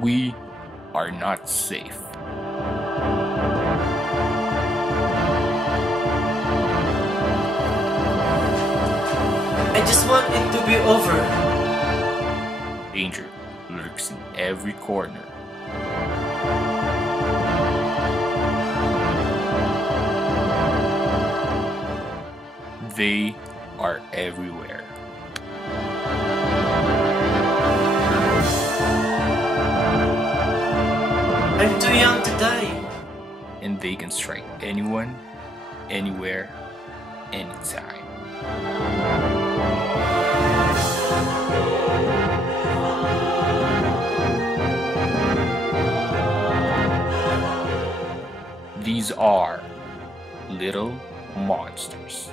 we are not safe. I just want it to be over. Danger lurks in every corner. They are everywhere. I'm too young to die. And they can strike anyone, anywhere, anytime. These are little monsters.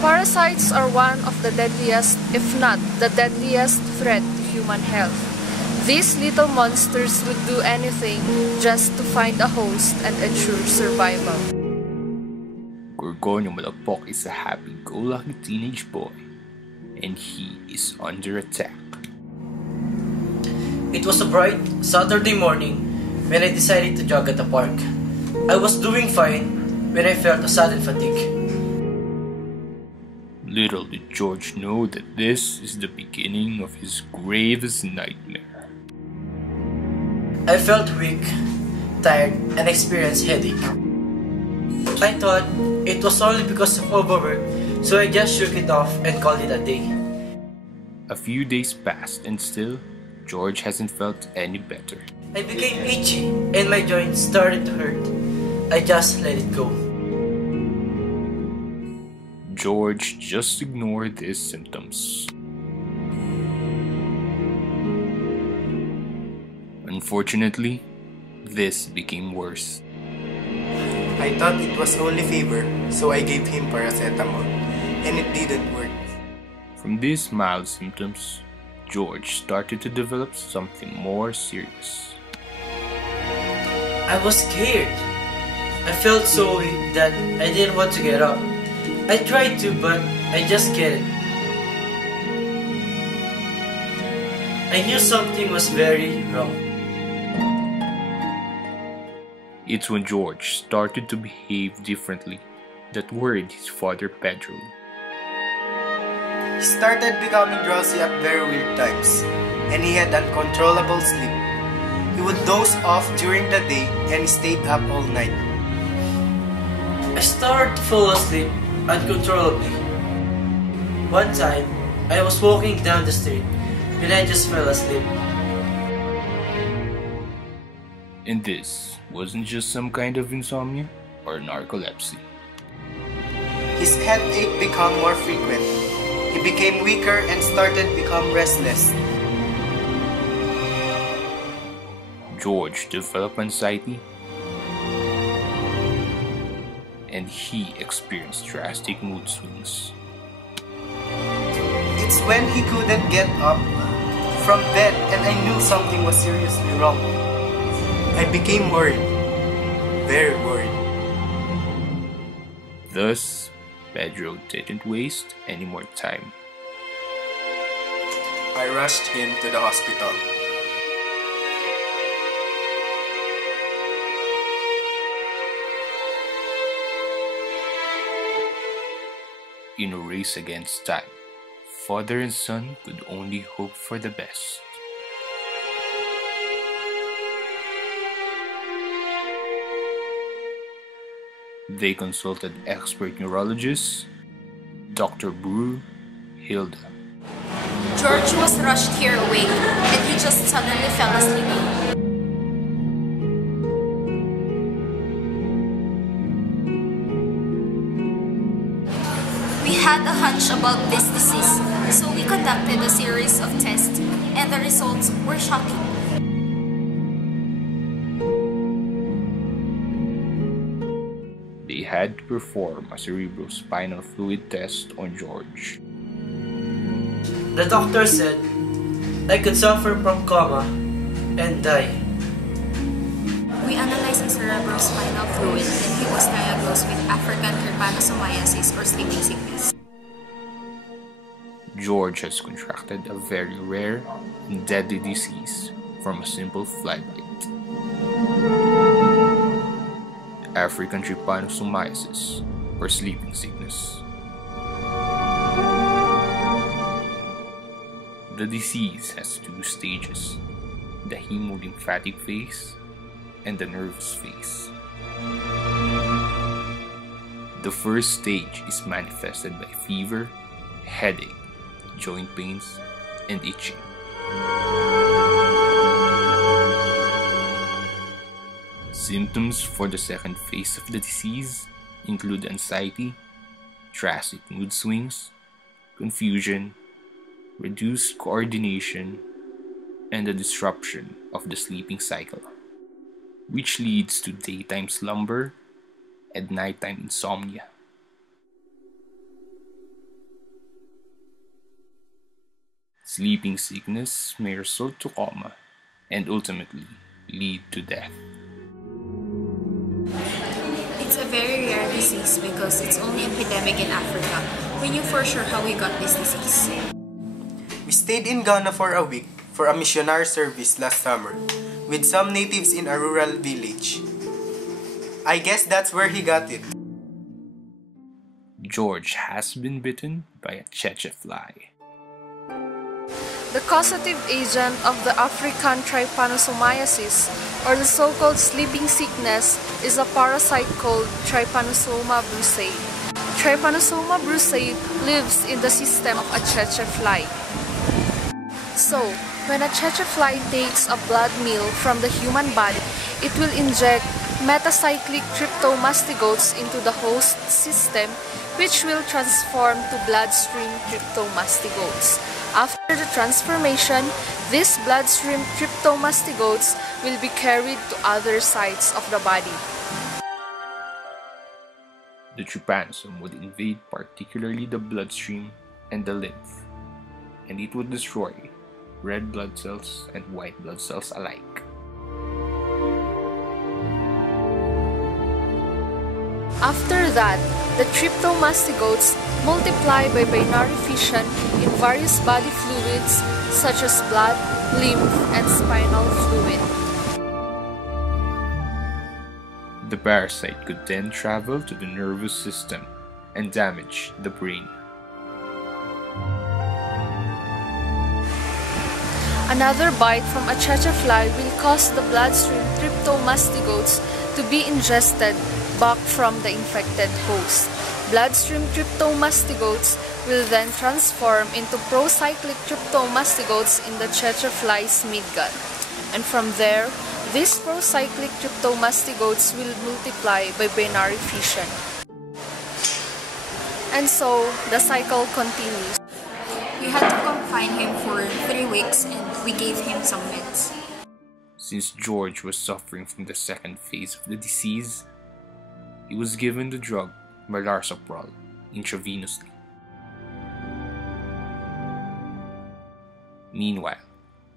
Parasites are one of the deadliest, if not the deadliest, threat to human health. These little monsters would do anything just to find a host and ensure survival. Gorgonio Malapok is a happy-go-lucky teenage boy, and he is under attack. It was a bright Saturday morning when I decided to jog at the park. I was doing fine when I felt a sudden fatigue. Little did George know that this is the beginning of his gravest nightmare. I felt weak, tired, and experienced headache. I thought it was only because of overwork, so I just shook it off and called it a day. A few days passed and still, George hasn't felt any better. I became itchy and my joints started to hurt. I just let it go. George just ignored these symptoms. Unfortunately, this became worse. I thought it was only fever, so I gave him paracetamol, and it didn't work. From these mild symptoms, George started to develop something more serious. I was scared. I felt so weak that I didn't want to get up. I tried to, but I just couldn't. I knew something was very wrong. It's when George started to behave differently that worried his father Pedro. He started becoming drowsy at very weird times, and he had uncontrollable sleep. He would doze off during the day and stayed up all night. I started to fall asleep uncontrollably. One time, I was walking down the street and I just fell asleep. And this wasn't just some kind of insomnia or narcolepsy. His headache became more frequent. He became weaker and started to become restless. George developed anxiety, and he experienced drastic mood swings. It's when he couldn't get up from bed and I knew something was seriously wrong. I became worried, very worried. Thus, Pedro didn't waste any more time. I rushed him to the hospital. In a race against time, father and son could only hope for the best. They consulted expert neurologists, Dr. Brew, Hilda. George was rushed here awake, and he just suddenly fell asleep. We had a hunch about this disease, so we conducted a series of tests, and the results were shocking. They had to perform a cerebrospinal fluid test on George. The doctor said I could suffer from coma and die. We analyzed his cerebrospinal fluid, and he was diagnosed with African Trypanosomiasis or sleeping sickness. George has contracted a very rare and deadly disease from a simple fly bite. African Trypanosomiasis, or sleeping sickness. The disease has two stages, the hemolymphatic phase and the nervous phase. The first stage is manifested by fever, headache, joint pains, and itching. Symptoms for the second phase of the disease include anxiety, drastic mood swings, confusion, reduced coordination, and the disruption of the sleeping cycle, which leads to daytime slumber and nighttime insomnia. Sleeping sickness may result to coma and ultimately lead to death. It's a very rare disease because it's only epidemic in Africa. We knew for sure how we got this disease. We stayed in Ghana for a week for a missionary service last summer with some natives in a rural village. I guess that's where he got it. George has been bitten by a tsetse fly. The causative agent of the African trypanosomiasis, or the so-called sleeping sickness, is a parasite called Trypanosoma brucei. Trypanosoma brucei lives in the system of a tsetse fly. So, when a tsetse fly takes a blood meal from the human body, it will inject metacyclic tryptomastigotes into the host system, which will transform to bloodstream tryptomastigotes. After the transformation, these bloodstream tryptomastigotes will be carried to other sites of the body. The trypanosome would invade particularly the bloodstream and the lymph, and it would destroy red blood cells and white blood cells alike. After that, the tryptomastigotes multiply by binary fission in various body fluids such as blood, lymph, and spinal fluid. The parasite could then travel to the nervous system and damage the brain. Another bite from a tsetse fly will cause the bloodstream tryptomastigotes to be ingested back from the infected host. Bloodstream tryptomastigotes will then transform into procyclic tryptomastigotes in the tsetse fly's midgut. And from there, these procyclic tryptomastigotes will multiply by binary fission. And so, the cycle continues. We had to confine him for 3 weeks and we gave him some meds. Since George was suffering from the second phase of the disease, he was given the drug melarsoprol intravenously. Meanwhile,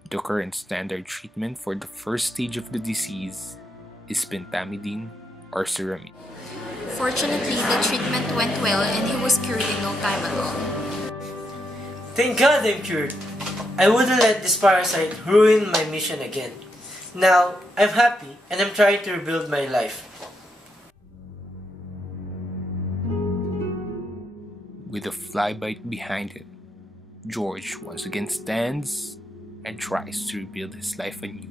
the current standard treatment for the first stage of the disease is pentamidine or Ceramide. Fortunately, the treatment went well and he was cured in no time at all. Thank God I'm cured. I wouldn't let this parasite ruin my mission again. Now, I'm happy and I'm trying to rebuild my life. With a fly bite behind him, George once again stands and tries to rebuild his life anew.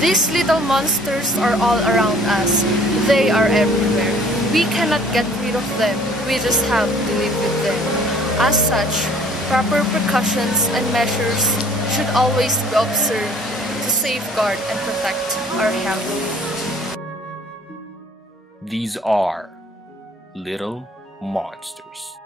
These little monsters are all around us. They are everywhere. We cannot get rid of them. We just have to live with them. As such, proper precautions and measures should always be observed to safeguard and protect our health. These are little monsters.